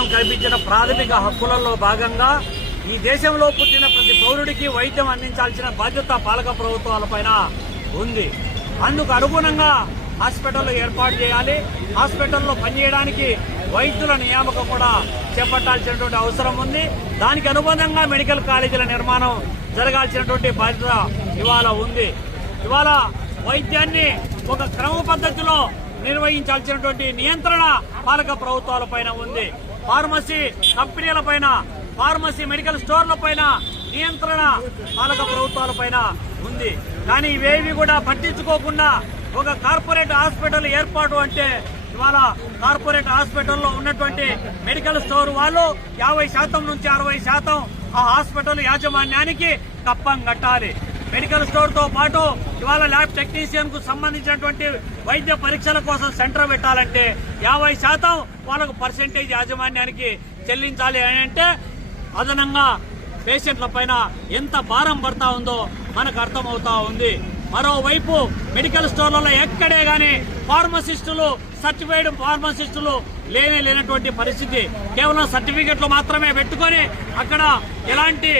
సంవిధానం కల్పించిన ప్రాథమిక హక్కులలో భాగంగా ఈ దేశంలో పుట్టిన ప్రతి పౌరుడికి వైద్యం అందించాల్సిన బాధ్యత పాలక ప్రభుత్వాలపైన ఉంది. అందుకు అనుగుణంగా హాస్పిటల్ ఏర్పాటు చేయాలి. హాస్పిటల్లో పనిచేయడానికి వైద్యుల నియామకం కూడా చేపట్టాల్సినటువంటి అవసరం ఉంది. దానికి అనుబంధంగా మెడికల్ కాలేజీల నిర్మాణం జరగాల్సినటువంటి బాధ్యత ఇవాళ ఉంది. ఇవాళ వైద్యాన్ని ఒక క్రమ పద్ధతిలో నిర్వహించాల్సినటువంటి నియంత్రణ పాలక ప్రభుత్వాలపైన ఉంది. ఫార్మసీ కంపెనీలపైన, ఫార్మసీ మెడికల్ స్టోర్లపైన నియంత్రణ పాలక ప్రభుత్వాలపైన ఉంది. కానీ ఇవేవి కూడా పట్టించుకోకుండా ఒక కార్పొరేట్ హాస్పిటల్ ఏర్పాటు అంటే ఇవాళ కార్పొరేట్ హాస్పిటల్లో ఉన్నటువంటి మెడికల్ స్టోర్ వాళ్ళు 50% నుంచి 60% ఆ హాస్పిటల్ యాజమాన్యానికి కప్పం కట్టాలి. మెడికల్ స్టోర్ తో పాటు ఇవాళ ల్యాబ్ టెక్నీషియన్ కు సంబంధించినటువంటి వైద్య పరీక్షల కోసం సెంటర్ పెట్టాలంటే 50% వాళ్ళకు పర్సెంటేజ్ యాజమాన్యానికి చెల్లించాలి అని అంటే అదనంగా పేషెంట్ల పైన ఎంత భారం పడతా ఉందో మనకు అర్థమవుతా ఉంది. మరోవైపు మెడికల్ స్టోర్లలో ఎక్కడే గాని ఫార్మసిస్టులు, సర్టిఫైడ్ ఫార్మసిస్టులు లేనటువంటి పరిస్థితి. కేవలం సర్టిఫికెట్లు మాత్రమే పెట్టుకొని అక్కడ ఎలాంటి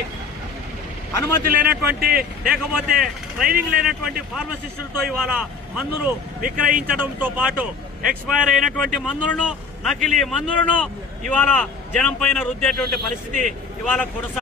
అనుమతి లేనటువంటి, లేకపోతే ట్రైనింగ్ లేనటువంటి ఫార్మసిస్టులతో ఇవాళ మందులు విక్రయించడంతో పాటు ఎక్స్పైర్ అయినటువంటి మందులను, నకిలీ మందులను ఇవాళ జనం పైన రుద్దేటువంటి పరిస్థితి ఇవాళ కొనసాగుతుంది.